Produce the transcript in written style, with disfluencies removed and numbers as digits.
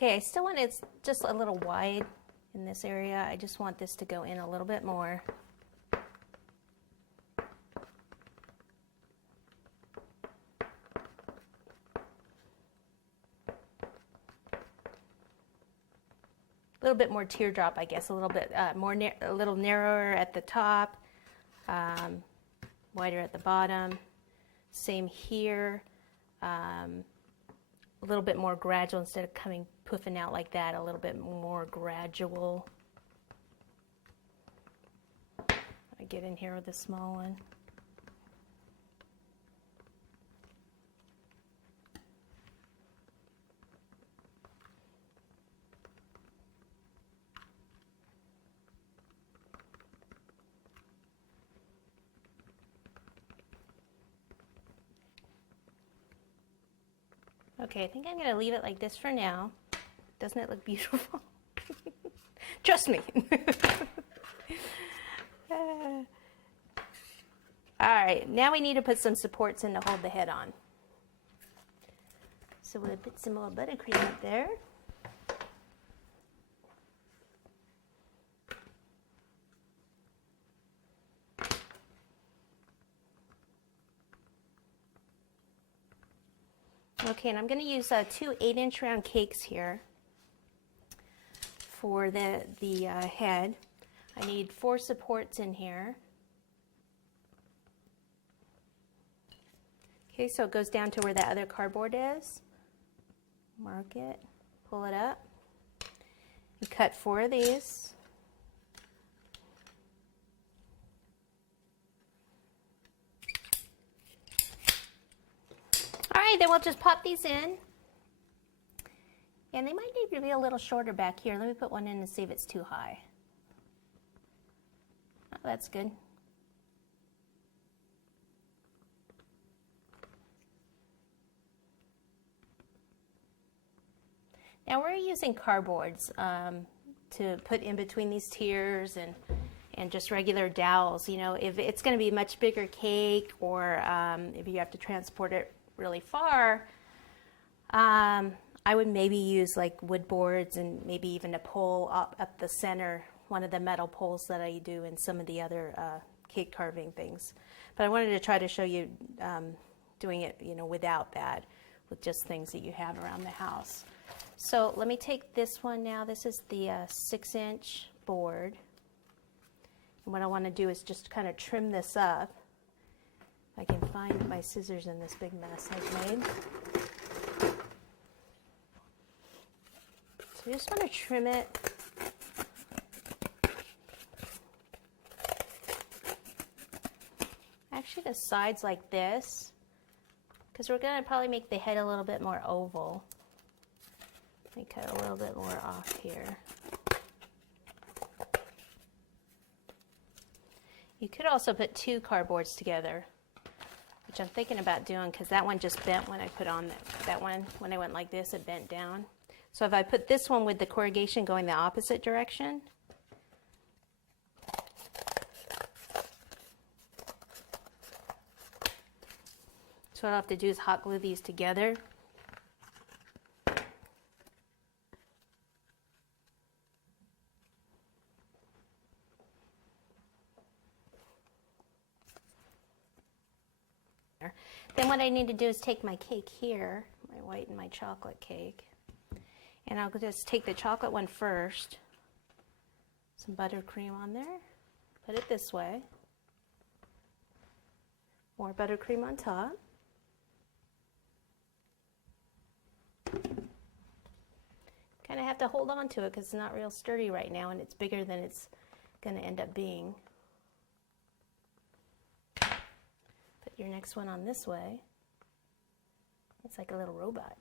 Okay, I still want it just a little wide in this area. I just want this to go in a little bit more. A little bit more teardrop, I guess, a little bit a little narrower at the top, wider at the bottom. Same here, a little bit more gradual instead of coming puffing out like that, a little bit more gradual. I get in here with the small one. Okay, I think I'm going to leave it like this for now. Doesn't it look beautiful? Trust me. All right, now we need to put some supports in to hold the head on. So we'll put some more buttercream up there. Okay, and I'm going to use 2 8-inch round cakes here for the head. I need 4 supports in here. Okay, so it goes down to where that other cardboard is. Mark it, pull it up, and cut 4 of these. All right, then we'll just pop these in. And they might need to be a little shorter back here. Let me put one in and see if it's too high. Oh, that's good. Now we're using cardboards to put in between these tiers and just regular dowels. You know, if it's going to be a much bigger cake, or if you have to transport it really far, I would maybe use like wood boards and maybe even a pole up the center, one of the metal poles that I do in some of the other cake carving things. But I wanted to try to show you doing it, you know, without that, with just things that you have around the house. So let me take this one now. This is the 6-inch board. And what I want to do is just kind of trim this up. I can find my scissors in this big mess I've made. So you just want to trim it. Actually, the sides like this, because we're going to probably make the head a little bit more oval. Let me cut a little bit more off here. You could also put 2 cardboards together, which I'm thinking about doing, because that one just bent when I put on that one. When I went like this, it bent down. So if I put this one with the corrugation going the opposite direction, so what I'll have to do is hot glue these together. Then what I need to do is take my cake here, my white and my chocolate cake, and I'll just take the chocolate one first, some buttercream on there, put it this way, more buttercream on top, kind of have to hold on to it because it's not real sturdy right now and it's bigger than it's going to end up being. Your next one on this way. It's like a little robot.